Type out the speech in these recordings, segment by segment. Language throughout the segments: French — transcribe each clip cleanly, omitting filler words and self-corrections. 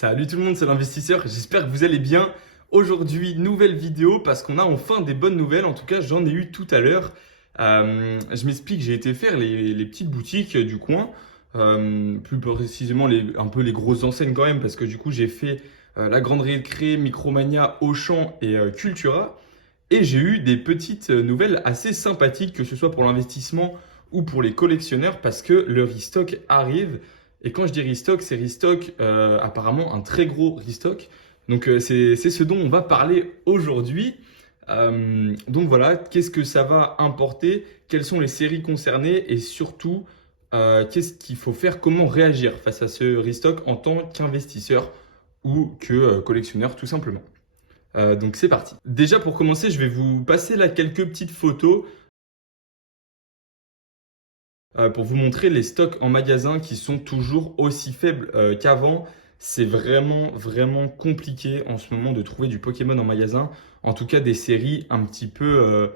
Salut tout le monde, c'est l'investisseur, j'espère que vous allez bien. Aujourd'hui, nouvelle vidéo parce qu'on a enfin des bonnes nouvelles, en tout cas j'en ai eu tout à l'heure. Je m'explique, j'ai été faire les petites boutiques du coin, plus précisément un peu les grosses enseignes quand même, parce que du coup j'ai fait la Grande Récré, Micromania, Auchan et Cultura. Et j'ai eu des petites nouvelles assez sympathiques, que ce soit pour l'investissement ou pour les collectionneurs, parce que le restock arrive. Et quand je dis restock, c'est restock, apparemment un très gros restock. Donc c'est ce dont on va parler aujourd'hui. Donc voilà, qu'est-ce que ça va importer, quelles sont les séries concernées et surtout, qu'est-ce qu'il faut faire, comment réagir face à ce restock en tant qu'investisseur ou que collectionneur tout simplement. Donc c'est parti. Déjà pour commencer, je vais vous passer là quelques petites photos pour vous montrer les stocks en magasin qui sont toujours aussi faibles qu'avant. C'est vraiment compliqué en ce moment de trouver du Pokémon en magasin. En tout cas des séries un petit peu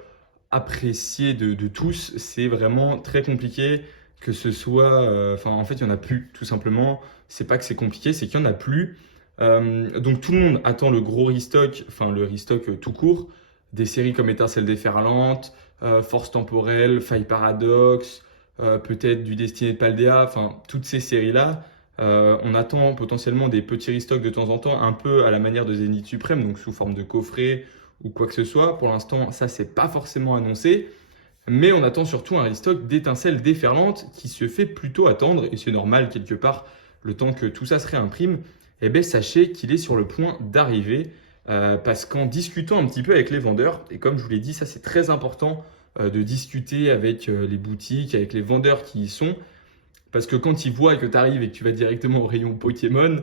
appréciées de tous. C'est vraiment très compliqué que ce soit... Enfin en fait il n'y en a plus tout simplement. C'est pas que c'est compliqué, c'est qu'il n'y en a plus. Donc tout le monde attend le gros restock, enfin le restock tout court, des séries comme Étincelle déferlante, Force temporelle, Faille paradoxe, peut-être du Destiné de Paldea, enfin toutes ces séries-là. On attend potentiellement des petits restocks de temps en temps, un peu à la manière de Zénith Suprême, donc sous forme de coffret ou quoi que ce soit. Pour l'instant, ça c'est pas forcément annoncé, mais on attend surtout un restock d'Étincelle déferlante qui se fait plutôt attendre, et c'est normal quelque part, le temps que tout ça se réimprime. Eh bien, sachez qu'il est sur le point d'arriver parce qu'en discutant un petit peu avec les vendeurs, et comme je vous l'ai dit, ça c'est très important de discuter avec les boutiques, avec les vendeurs qui y sont, parce que quand ils voient que tu arrives et que tu vas directement au rayon Pokémon,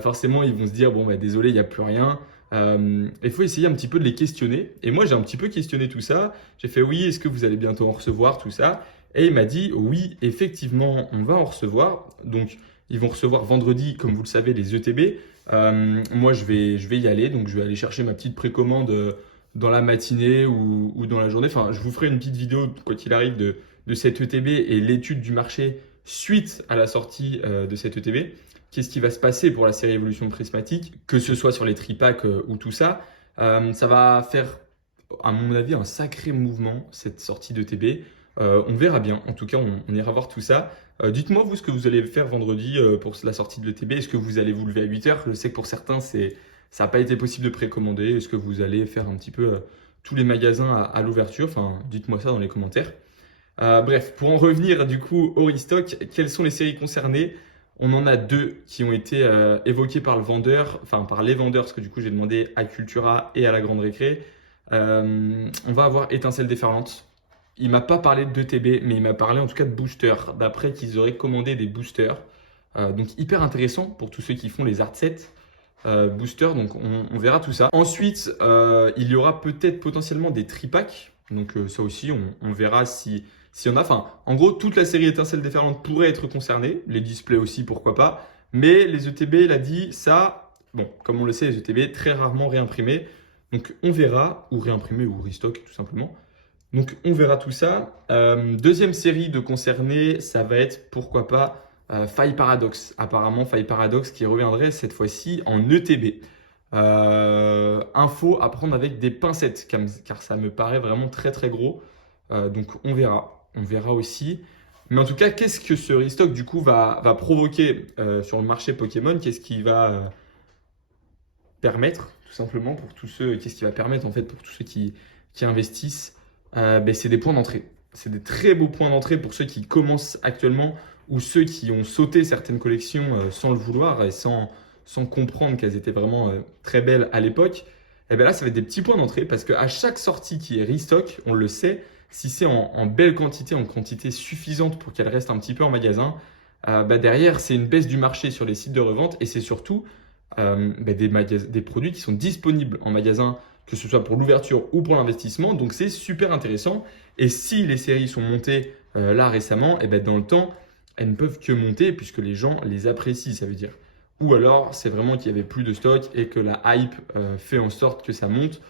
forcément ils vont se dire bon bah désolé, il n'y a plus rien. Il faut essayer un petit peu de les questionner. Et moi j'ai un petit peu questionné tout ça. J'ai fait oui, est-ce que vous allez bientôt en recevoir tout ça? Et il m'a dit oui, effectivement, on va en recevoir. Donc ils vont recevoir vendredi, comme vous le savez, les ETB. Moi je vais y aller, donc je vais aller chercher ma petite précommande dans la matinée ou dans la journée. Enfin, je vous ferai une petite vidéo, quoi qu'il arrive, de cette ETB et l'étude du marché suite à la sortie de cette ETB. Qu'est-ce qui va se passer pour la série Évolution Prismatique, que ce soit sur les tripacks ou tout ça. Ça va faire, à mon avis, un sacré mouvement, cette sortie d'ETB. On verra bien, en tout cas, on ira voir tout ça. Dites-moi, vous, ce que vous allez faire vendredi pour la sortie de l'ETB. Est-ce que vous allez vous lever à 8 heures? Je sais que pour certains, ça n'a pas été possible de précommander. Est-ce que vous allez faire un petit peu tous les magasins à l'ouverture? Enfin, dites-moi ça dans les commentaires. Bref, pour en revenir du coup au restock, quelles sont les séries concernées? On en a deux qui ont été évoquées par le vendeur, enfin par les vendeurs, parce que du coup j'ai demandé à Cultura et à la Grande Récré. On va avoir Étincelle déferlante. Il m'a pas parlé de 2TB, mais il m'a parlé en tout cas de boosters, d'après qu'ils auraient commandé des boosters. Donc hyper intéressant pour tous ceux qui font les art sets. Boosters, donc on verra tout ça. Ensuite, il y aura peut-être potentiellement des tripacks. Donc ça aussi, on verra si s'il y en a. Enfin, en gros, toute la série Étincelle déferlante pourrait être concernée. Les displays aussi, pourquoi pas. Mais les ETB, il a dit ça. Bon, comme on le sait, les ETB, très rarement réimprimés. Donc on verra, ou réimprimés ou restock tout simplement. Donc on verra tout ça. Deuxième série de concernés, ça va être, pourquoi pas, Faille Paradoxe. Apparemment, Faille Paradoxe qui reviendrait cette fois-ci en ETB. Info à prendre avec des pincettes, car ça me paraît vraiment très gros. Donc on verra aussi. Mais en tout cas, qu'est-ce que ce restock du coup va provoquer sur le marché Pokémon? Qu'est-ce qui va permettre tout simplement pour tous ceux, qu'est-ce qui va permettre en fait pour tous ceux qui investissent? C'est des points d'entrée. C'est des très beaux points d'entrée pour ceux qui commencent actuellement ou ceux qui ont sauté certaines collections sans le vouloir et sans comprendre qu'elles étaient vraiment très belles à l'époque. Et bien là, ça va être des petits points d'entrée parce qu'à chaque sortie qui est restock, on le sait, si c'est en belle quantité, en quantité suffisante pour qu'elle reste un petit peu en magasin, derrière, c'est une baisse du marché sur les sites de revente et c'est surtout des produits qui sont disponibles en magasin, que ce soit pour l'ouverture ou pour l'investissement. Donc c'est super intéressant. Et si les séries sont montées là récemment, et dans le temps, elles ne peuvent que monter puisque les gens les apprécient, ça veut dire. Ou alors, c'est vraiment qu'il n'y avait plus de stock et que la hype fait en sorte que ça monte.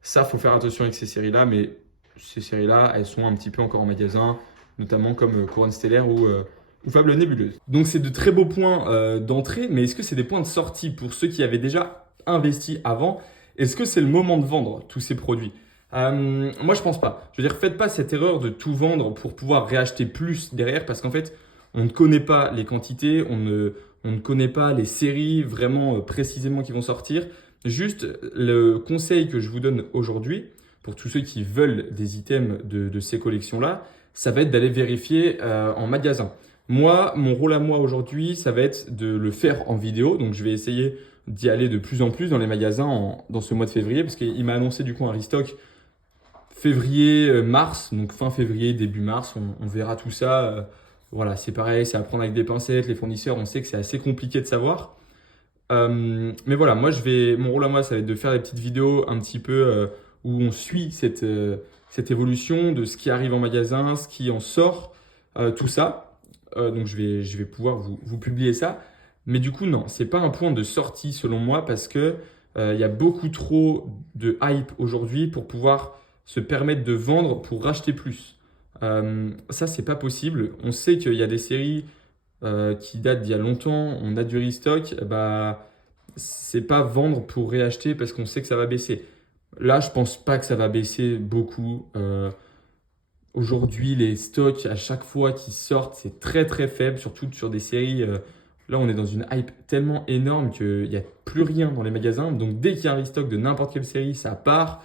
Ça, faut faire attention avec ces séries-là, mais ces séries-là, elles sont un petit peu encore en magasin, notamment comme Couronne Stellaire ou fable nébuleuse. Donc c'est de très beaux points d'entrée, mais est-ce que c'est des points de sortie pour ceux qui avaient déjà investi avant? Est-ce que c'est le moment de vendre tous ces produits? Moi, je pense pas. Je veux dire, faites pas cette erreur de tout vendre pour pouvoir réacheter plus derrière, parce qu'en fait, on ne connaît pas les quantités, on ne connaît pas les séries vraiment précisément qui vont sortir. Juste le conseil que je vous donne aujourd'hui, pour tous ceux qui veulent des items de ces collections-là, ça va être d'aller vérifier en magasin. Moi, mon rôle à moi aujourd'hui, ça va être de le faire en vidéo. Donc, je vais essayer d'y aller de plus en plus dans les magasins dans ce mois de février, parce qu'il m'a annoncé du coup un restock février-mars, donc fin février, début mars, on verra tout ça. Voilà, c'est pareil, c'est à prendre avec des pincettes. Les fournisseurs, on sait que c'est assez compliqué de savoir. Mais voilà, mon rôle à moi, ça va être de faire des petites vidéos un petit peu où on suit cette évolution de ce qui arrive en magasin, ce qui en sort, tout ça. Donc je vais pouvoir vous publier ça. Mais du coup, non, c'est pas un point de sortie selon moi parce que il y a beaucoup trop de hype aujourd'hui pour pouvoir se permettre de vendre pour racheter plus. Ça, c'est pas possible. On sait qu'il y a des séries qui datent d'il y a longtemps, on a du restock, bah, c'est pas vendre pour réacheter parce qu'on sait que ça va baisser. Là, je pense pas que ça va baisser beaucoup. Aujourd'hui, les stocks, à chaque fois qu'ils sortent, c'est très très faible, surtout sur des séries. Là, on est dans une hype tellement énorme qu'il n'y a plus rien dans les magasins. Donc, dès qu'il y a un restock de n'importe quelle série, ça part.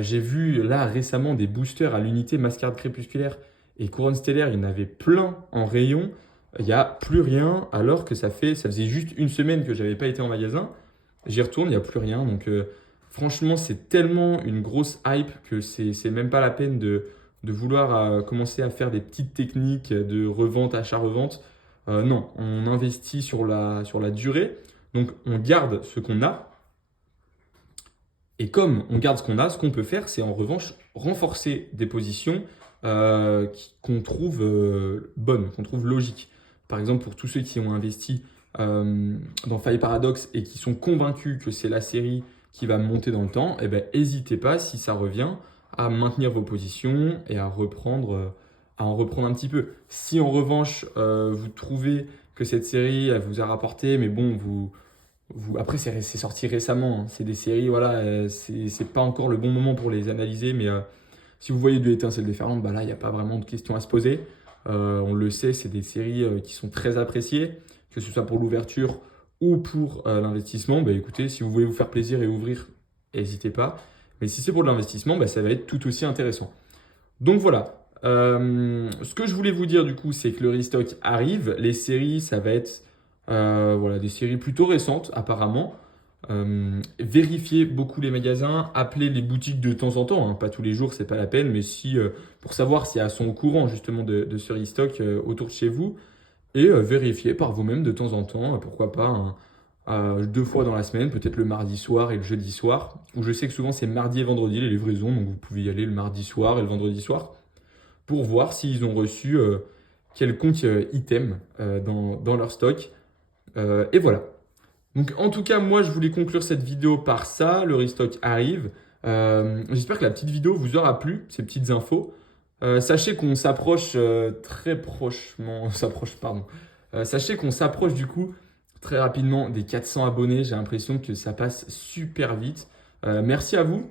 J'ai vu là récemment des boosters à l'unité Mascarade crépusculaire et Couronne stellaire. Il y en avait plein en rayon. Il n'y a plus rien alors que ça faisait juste une semaine que je n'avais pas été en magasin. J'y retourne, il n'y a plus rien. Donc, franchement, c'est tellement une grosse hype que c'est même pas la peine de vouloir commencer à faire des petites techniques de revente, achat-revente. Non, on investit sur la durée. Donc, on garde ce qu'on a. Et comme on garde ce qu'on a, ce qu'on peut faire, c'est en revanche renforcer des positions qu'on trouve bonnes, qu'on trouve logiques. Par exemple, pour tous ceux qui ont investi dans Faille Paradox et qui sont convaincus que c'est la série qui va monter dans le temps, eh ben, n'hésitez pas, si ça revient, à maintenir vos positions et à en reprendre un petit peu. Si en revanche, vous trouvez que cette série elle vous a rapporté, mais bon, après, c'est sorti récemment, hein. C'est des séries, voilà, c'est pas encore le bon moment pour les analyser, mais si vous voyez de l'étincelle déferlante, bah là, il n'y a pas vraiment de questions à se poser. On le sait, c'est des séries qui sont très appréciées, que ce soit pour l'ouverture ou pour l'investissement. Bah écoutez, si vous voulez vous faire plaisir et ouvrir, n'hésitez pas. Mais si c'est pour de l'investissement, bah, ça va être tout aussi intéressant. Donc voilà. Ce que je voulais vous dire du coup, c'est que le restock arrive. Les séries, ça va être voilà, des séries plutôt récentes apparemment. Vérifiez beaucoup les magasins, appelez les boutiques de temps en temps, hein, pas tous les jours, c'est pas la peine, mais si pour savoir si elles sont au courant justement de ce restock autour de chez vous, et vérifiez par vous-même de temps en temps, pourquoi pas 2 fois dans la semaine, peut-être le mardi soir et le jeudi soir, où je sais que souvent c'est mardi et vendredi les livraisons, donc vous pouvez y aller le mardi soir et le vendredi soir pour voir s'ils ont reçu quelconque item dans leur stock. Et voilà. Donc en tout cas, moi je voulais conclure cette vidéo par ça. Le restock arrive. J'espère que la petite vidéo vous aura plu, ces petites infos. Sachez qu'on s'approche très prochement. Sachez qu'on s'approche du coup très rapidement des 400 abonnés. J'ai l'impression que ça passe super vite. Merci à vous.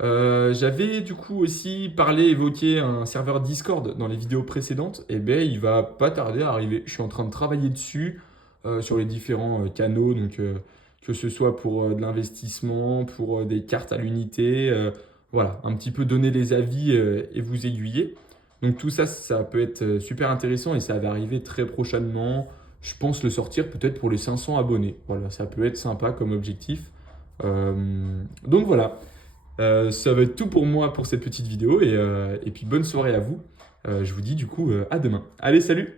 J'avais du coup aussi évoqué un serveur Discord dans les vidéos précédentes. Et ben il va pas tarder à arriver. Je suis en train de travailler dessus sur les différents canaux, donc que ce soit pour de l'investissement, pour des cartes à l'unité, voilà, un petit peu donner les avis et vous aiguiller. Donc tout ça, ça peut être super intéressant et ça va arriver très prochainement. Je pense le sortir peut-être pour les 500 abonnés. Voilà, ça peut être sympa comme objectif. Donc voilà, ça va être tout pour moi pour cette petite vidéo et puis bonne soirée à vous. Je vous dis du coup à demain. Allez, salut!